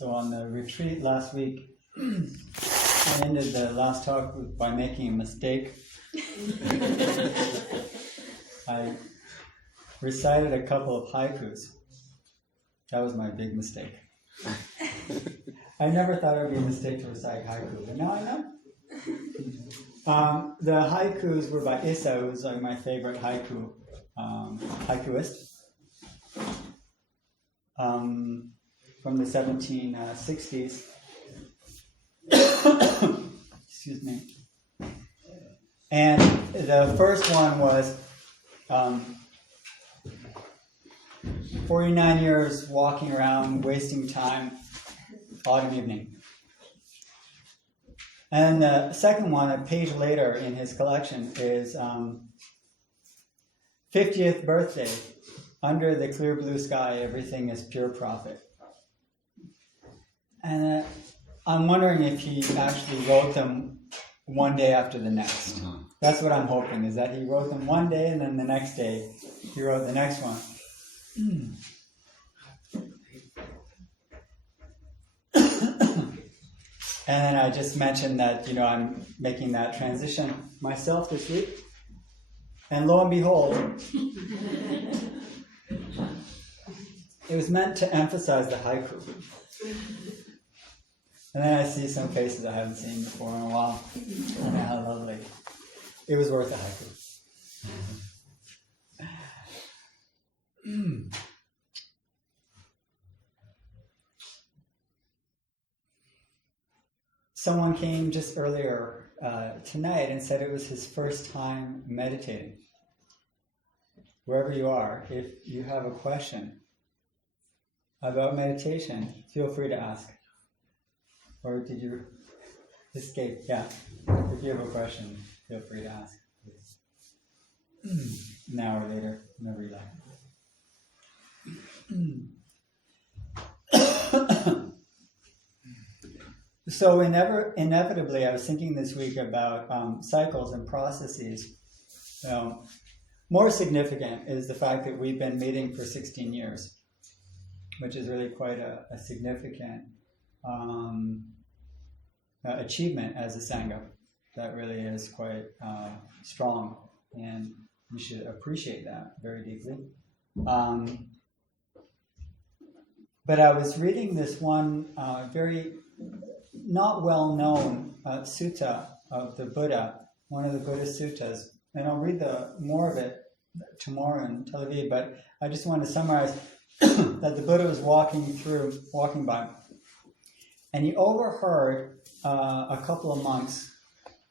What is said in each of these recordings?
So on the retreat last week, I ended the last talk by making a mistake. I recited a couple of haikus. That was my big mistake. I never thought it would be a mistake to recite haiku, but now I know. The haikus were by Issa, who's like my favorite haikuist. From the 1760s. Excuse me. And the first one was 49 years walking around, wasting time, autumn evening. And the second one, a page later in his collection, is 50th birthday. Under the clear blue sky, everything is pure profit. And I'm wondering if he actually wrote them one day after the next. That's what I'm hoping, is that he wrote them one day and then the next day he wrote the next one. And then I just mentioned that, I'm making that transition myself this week. And lo and behold, it was meant to emphasize the haiku. And then I see some faces I haven't seen before in a while. And how lovely. It was worth a haiku. Someone came just earlier tonight and said it was his first time meditating. Wherever you are, if you have a question about meditation, feel free to ask. Or did you escape? Yeah. If you have a question, feel free to ask. Now or later, whenever you like. So inevitably, I was thinking this week about cycles and processes. More significant is the fact that we've been meeting for 16 years, which is really quite a significant achievement as a Sangha. That really is quite strong, and we should appreciate that very deeply. But I was reading this one very not well-known sutta of the Buddha, one of the Buddhist suttas, and I'll read more of it tomorrow in Tel Aviv, but I just want to summarize that the Buddha was walking by, and he overheard a couple of monks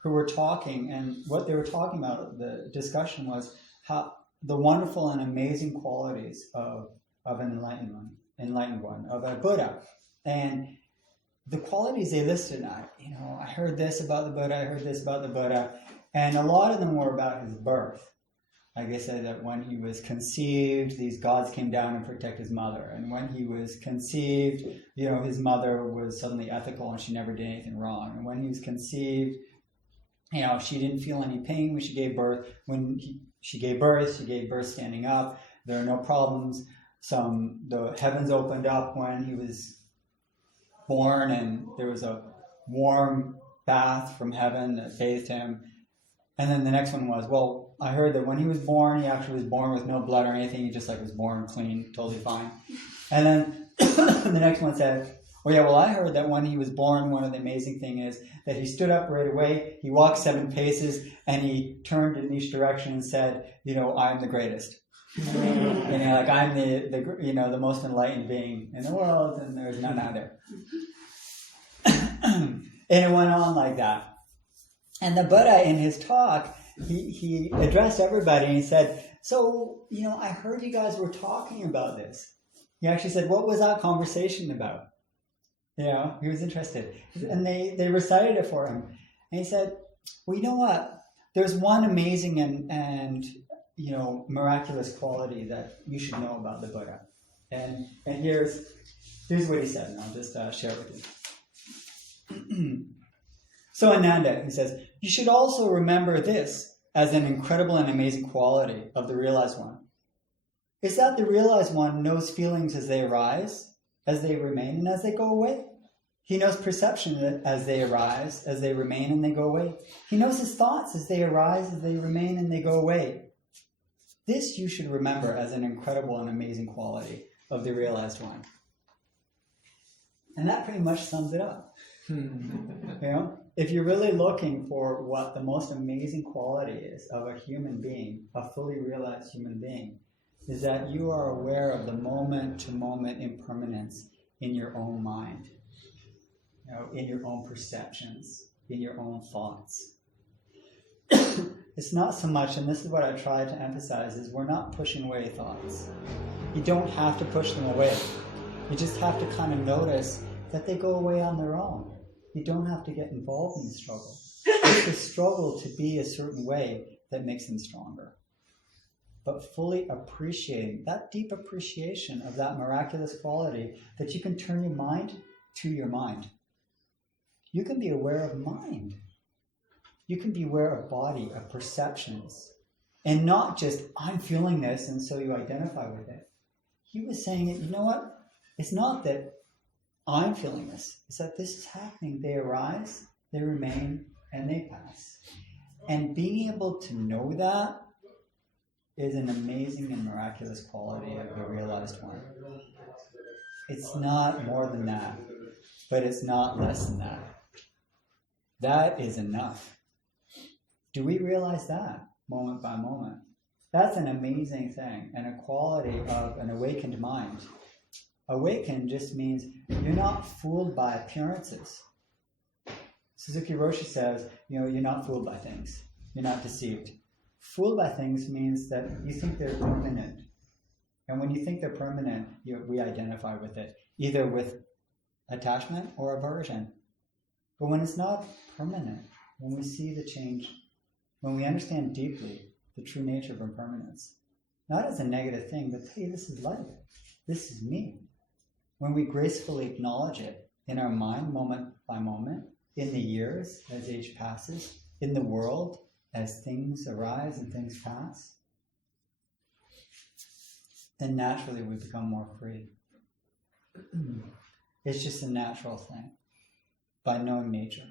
who were talking, and what they were talking about, the discussion was how the wonderful and amazing qualities of an enlightened one, of a Buddha. And the qualities they listed, I heard this about the Buddha, I heard this about the Buddha, and a lot of them were about his birth. Like I said, that when he was conceived, these gods came down and protect his mother. And when he was conceived, his mother was suddenly ethical and she never did anything wrong. And when he was conceived, she didn't feel any pain when she gave birth. When she gave birth standing up. There are no problems. The heavens opened up when he was born, and there was a warm bath from heaven that bathed him. And then the next one was, well, I heard that when he was born, he actually was born with no blood or anything. He just was born clean, totally fine. And then the next one said, oh yeah, well, I heard that when he was born, one of the amazing things is that he stood up right away, he walked 7 paces, and he turned in each direction and said, I'm the greatest. I'm the most enlightened being in the world, and there's none other. And it went on like that. And the Buddha, in his talk, he addressed everybody and he said, so, I heard you guys were talking about this. He actually said, what was that conversation about? He was interested. And they recited it for him. And he said, well, you know what? There's one amazing and miraculous quality that you should know about the Buddha. And here's what he said, and I'll just share it with you. So Ananda, he says, you should also remember this as an incredible and amazing quality of the realized one. Is that the realized one knows feelings as they arise, as they remain and as they go away. He knows perception as they arise, as they remain and they go away. He knows his thoughts as they arise, as they remain and they go away. This you should remember as an incredible and amazing quality of the realized one. And that pretty much sums it up. If you're really looking for what the most amazing quality is of a human being, a fully realized human being, is that you are aware of the moment-to-moment impermanence in your own mind, in your own perceptions, in your own thoughts. It's not so much, and this is what I try to emphasize, is we're not pushing away thoughts. You don't have to push them away. You just have to kind of notice that they go away on their own. You don't have to get involved in the struggle. It's the struggle to be a certain way that makes them stronger. But fully appreciating, that deep appreciation of that miraculous quality, that you can turn your mind to your mind. You can be aware of mind. You can be aware of body, of perceptions. And not just, I'm feeling this, and so you identify with it. He was saying it, you know what? It's not that I'm feeling this. It's that this is happening. They arise, they remain, and they pass. And being able to know that is an amazing and miraculous quality of the realized one. It's not more than that, but it's not less than that. That is enough. Do we realize that moment by moment? That's an amazing thing, and a quality of an awakened mind. Awakened just means you're not fooled by appearances. Suzuki Roshi says, you're not fooled by things. You're not deceived. Fooled by things means that you think they're permanent. And when you think they're permanent, we identify with it, either with attachment or aversion. But when it's not permanent, when we see the change, when we understand deeply the true nature of impermanence, not as a negative thing, but hey, this is life. This is me. When we gracefully acknowledge it in our mind, moment by moment, in the years as age passes, in the world as things arise and things pass, then naturally we become more free. It's just a natural thing by knowing nature.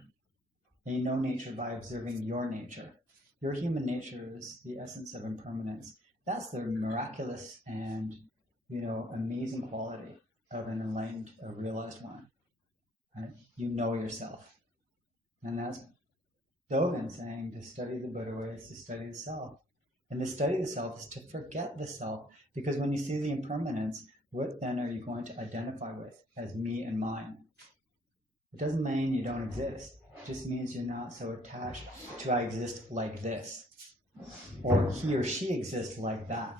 And you know nature by observing your nature. Your human nature is the essence of impermanence. That's the miraculous and, amazing quality of an enlightened, a realized one. Right? You know yourself. And that's Dogen saying to study the Buddha way is to study the self. And to study the self is to forget the self. Because when you see the impermanence, what then are you going to identify with as me and mine? It doesn't mean you don't exist. It just means you're not so attached to I exist like this. Or he or she exists like that.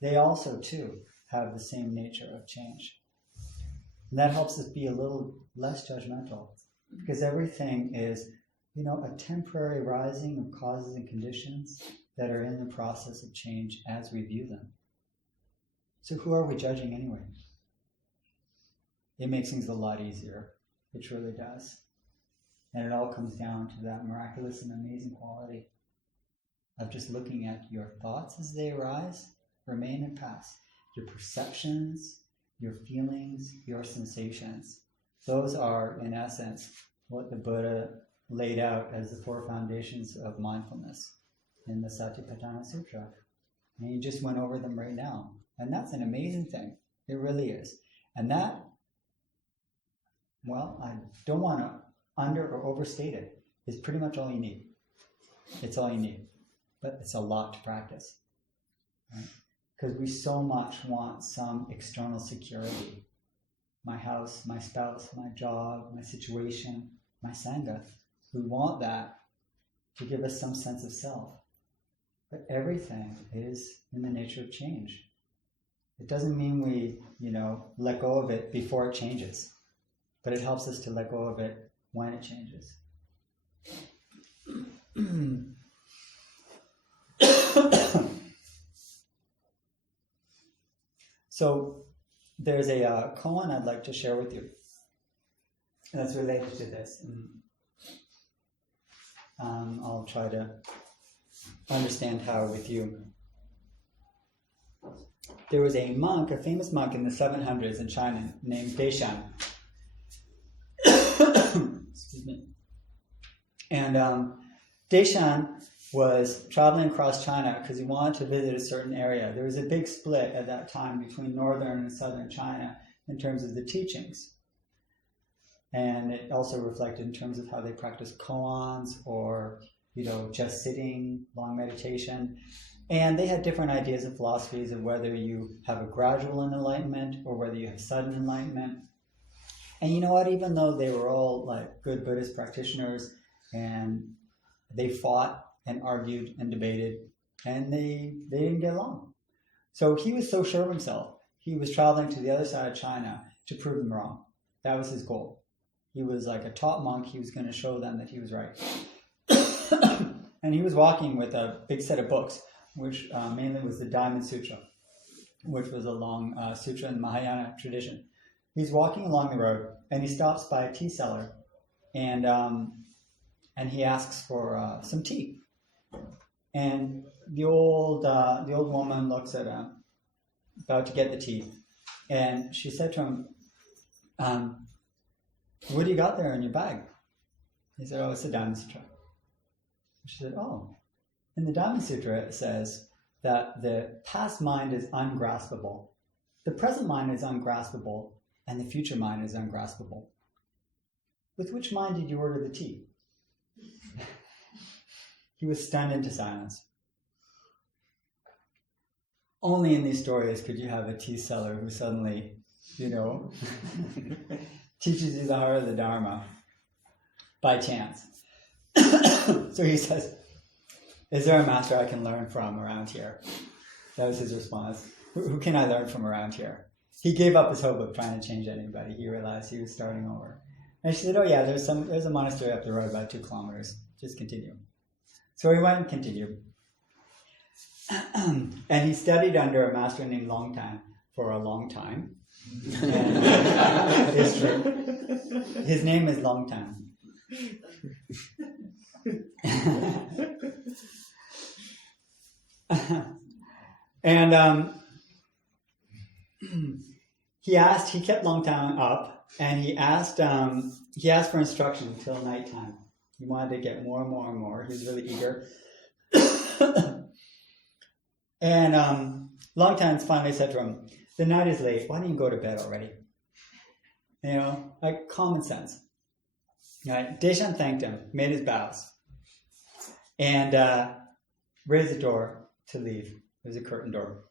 They also, too, have the same nature of change. And that helps us be a little less judgmental. Because everything is, a temporary rising of causes and conditions that are in the process of change as we view them. So who are we judging anyway? It makes things a lot easier. It truly does. And it all comes down to that miraculous and amazing quality of just looking at your thoughts as they arise, remain, and pass. Your perceptions, your feelings, your sensations. Those are, in essence, what the Buddha laid out as the 4 foundations of mindfulness in the Satipatthana Sutra. And he just went over them right now. And that's an amazing thing. It really is. And that, I don't want to under or overstate it. It's pretty much all you need. It's all you need. But it's a lot to practice. Right? Because we so much want some external security. My house, my spouse, my job, my situation, my Sangha. We want that to give us some sense of self. But everything is in the nature of change. It doesn't mean we, let go of it before it changes. But it helps us to let go of it when it changes. So there's a koan I'd like to share with you that's related to this. I'll try to understand how with you. there was a monk, a famous monk in the 700s in China named Deshan. Excuse me. And Deshan was traveling across China because he wanted to visit a certain area. There was a big split at that time between northern and southern China in terms of the teachings. And it also reflected in terms of how they practiced koans or, just sitting, long meditation. And they had different ideas and philosophies of whether you have a gradual enlightenment or whether you have sudden enlightenment. And you know what? Even though they were all like good Buddhist practitioners and they fought and argued and debated and they didn't get along. So he was so sure of himself. He was traveling to the other side of China to prove them wrong. That was his goal. He was like a top monk. He was going to show them that he was right. And he was walking with a big set of books, which mainly was the Diamond Sutra, which was a long sutra in the Mahayana tradition. He's walking along the road, and he stops by a tea cellar, and he asks for some tea. And the old woman looks at him, about to get the tea, and she said to him, "What do you got there in your bag?" He said, "Oh, it's the Diamond Sutra." She said, "Oh, in the Diamond Sutra it says that the past mind is ungraspable, the present mind is ungraspable, and the future mind is ungraspable. With which mind did you order the tea?" He was stunned into silence. Only in these stories could you have a tea seller who suddenly, teaches you the heart of the Dharma by chance. So he says, "Is there a master I can learn from around here?" That was his response. Who can I learn from around here? He gave up his hope of trying to change anybody. He realized he was starting over. And she said, "Oh yeah, there's a monastery up the road about 2 kilometers. Just continue." So he went and continued. And he studied under a master named Longtan for a long time. It's true. His name is Longtan. And he kept Longtan up, and he asked for instruction until nighttime. He wanted to get more and more and more. He was really eager. And Longtan finally said to him, "The night is late. Why don't you go to bed already?" Like common sense. Right? Deshan thanked him, made his bows, and raised the door to leave. It was a curtain door.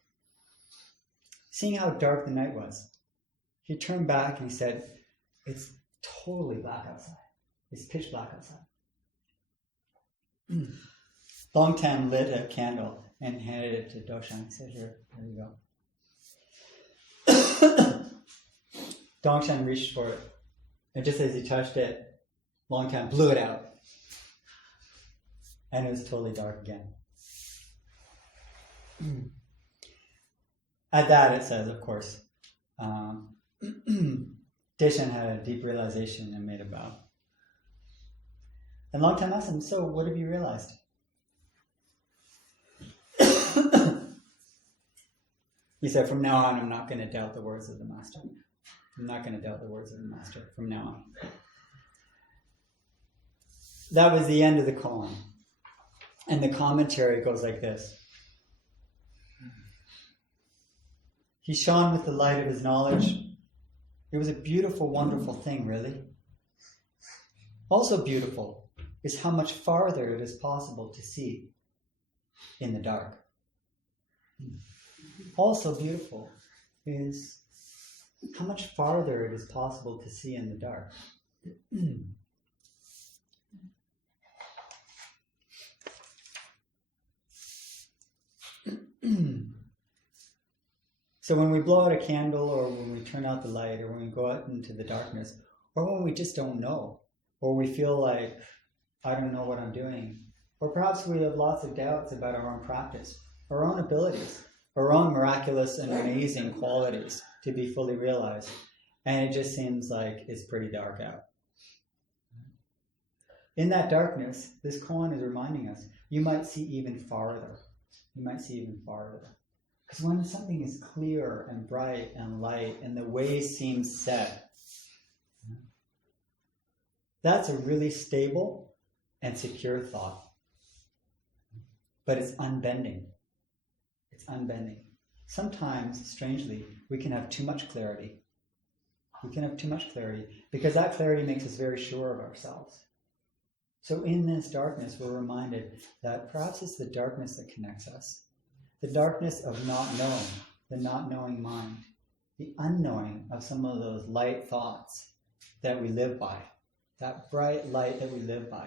Seeing how dark the night was, he turned back and he said, "It's totally black outside. It's pitch black outside." Longtan lit a candle and handed it to Dongshan. He said, "Here you go." Dongshan reached for it, and just as he touched it, Longtan blew it out, and it was totally dark again. At that, it says, of course, Deshan had a deep realization and made a vow. And Longtan asked him, "So, what have you realized?" He said, "From now on, I'm not going to doubt the words of the master. I'm not going to doubt the words of the master from now on." That was the end of the koan. And the commentary goes like this. He shone with the light of his knowledge. It was a beautiful, wonderful thing, really. Also beautiful is how much farther it is possible to see in the dark. Also beautiful is how much farther it is possible to see in the dark. So when we blow out a candle, or when we turn out the light, or when we go out into the darkness, or when we just don't know, or we feel like, I don't know what I'm doing, or perhaps we have lots of doubts about our own practice, our own abilities, our own miraculous and amazing qualities to be fully realized, and it just seems like it's pretty dark out. In that darkness, this koan is reminding us, you might see even farther. You might see even farther. Because when something is clear and bright and light and the way seems set, that's a really stable and secure thought. But it's unbending. It's unbending. Sometimes, strangely, we can have too much clarity. We can have too much clarity because that clarity makes us very sure of ourselves. So in this darkness, we're reminded that perhaps it's the darkness that connects us. The darkness of not knowing, the not knowing mind, the unknowing of some of those light thoughts that we live by, that bright light that we live by.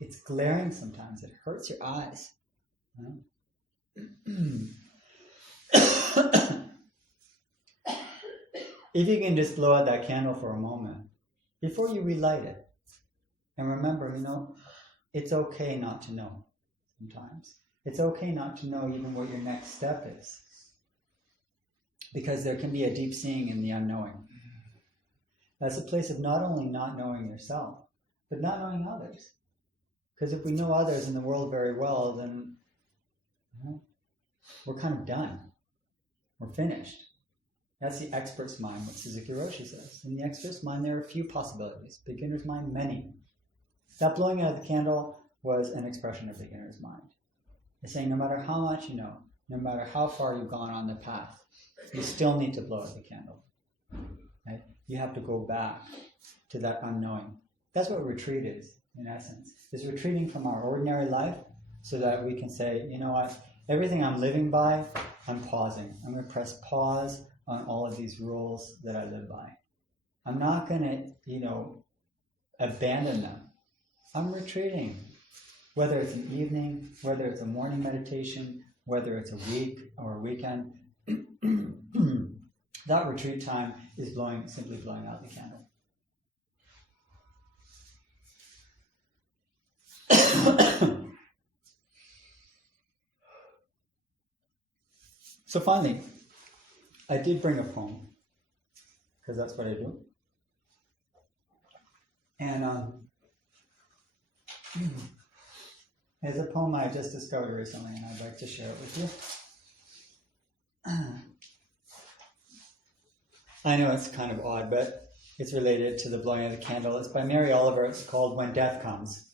It's glaring sometimes, it hurts your eyes. If you can just blow out that candle for a moment before you relight it, and remember, it's okay not to know sometimes. It's okay not to know even what your next step is. Because there can be a deep seeing in the unknowing. That's a place of not only not knowing yourself, but not knowing others. Because if we know others in the world very well, then we're kind of done. We're finished. That's the expert's mind, what Suzuki Roshi says. In the expert's mind, there are a few possibilities. Beginner's mind, many. That blowing out of the candle was an expression of beginner's mind. It's saying no matter how much you know, no matter how far you've gone on the path, you still need to blow out the candle. Right? You have to go back to that unknowing. That's what retreat is, in essence. Is retreating from our ordinary life so that we can say, you know what, everything I'm living by, I'm pausing. I'm going to press pause on all of these rules that I live by. I'm not going to, abandon them. I'm retreating. Whether it's an evening, whether it's a morning meditation, whether it's a week or a weekend, that retreat time is simply blowing out the candle. So finally, I did bring a poem, because that's what I do. And it's a poem I just discovered recently, and I'd like to share it with you. I know it's kind of odd, but it's related to the blowing of the candle. It's by Mary Oliver. It's called When Death Comes.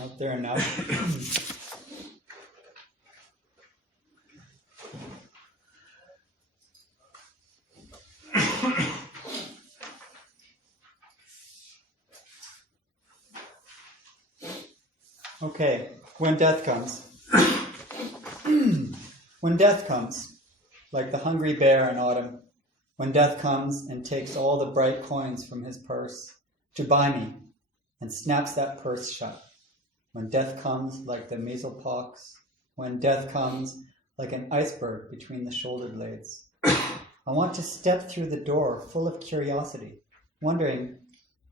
Out there enough. Okay, when death comes. When death comes, like the hungry bear in autumn, when death comes and takes all the bright coins from his purse to buy me and snaps that purse shut. When death comes like the measlepox, when death comes like an iceberg between the shoulder blades. I want to step through the door full of curiosity, wondering,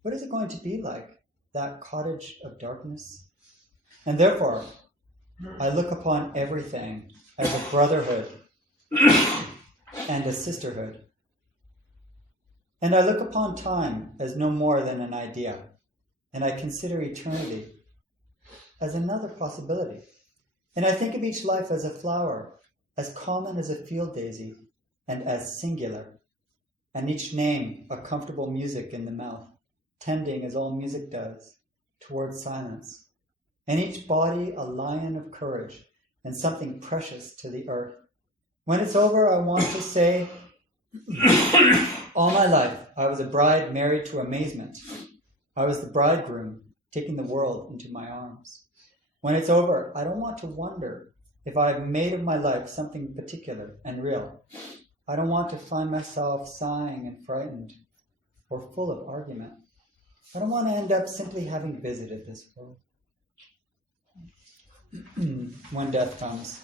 what is it going to be like, that cottage of darkness? And therefore, I look upon everything as a brotherhood and a sisterhood. And I look upon time as no more than an idea, and I consider eternity as another possibility. And I think of each life as a flower, as common as a field daisy, and as singular, and each name a comfortable music in the mouth, tending as all music does, towards silence, and each body a lion of courage, and something precious to the earth, When it's over, I want to say, all my life, I was a bride married to amazement. I was the bridegroom, taking the world into my arms. When it's over, I don't want to wonder if I've made of my life something particular and real. I don't want to find myself sighing and frightened or full of argument. I don't want to end up simply having visited this world. When death comes.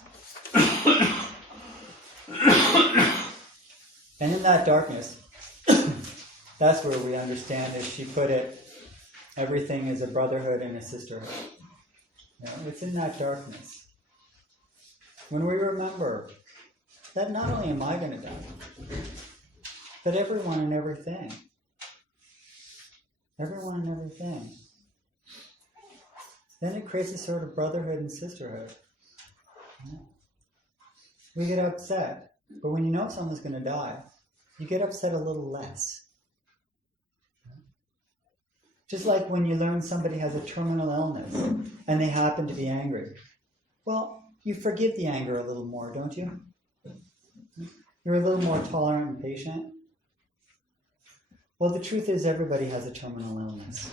And in that darkness, that's where we understand, as she put it, everything is a brotherhood and a sisterhood. It's in that darkness. When we remember that not only am I going to die, but everyone and everything. Everyone and everything. Then it creates a sort of brotherhood and sisterhood. We get upset, but when you know someone's going to die, you get upset a little less. Just like when you learn somebody has a terminal illness and they happen to be angry. Well, you forgive the anger a little more, don't you? You're a little more tolerant and patient. Well, the truth is everybody has a terminal illness.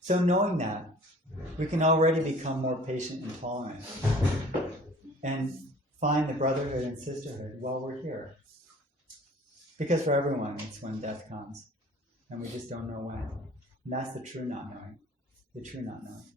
So knowing that, we can already become more patient and tolerant and find the brotherhood and sisterhood while we're here. Because for everyone, it's when death comes. And we just don't know when. And that's the true not knowing. The true not knowing.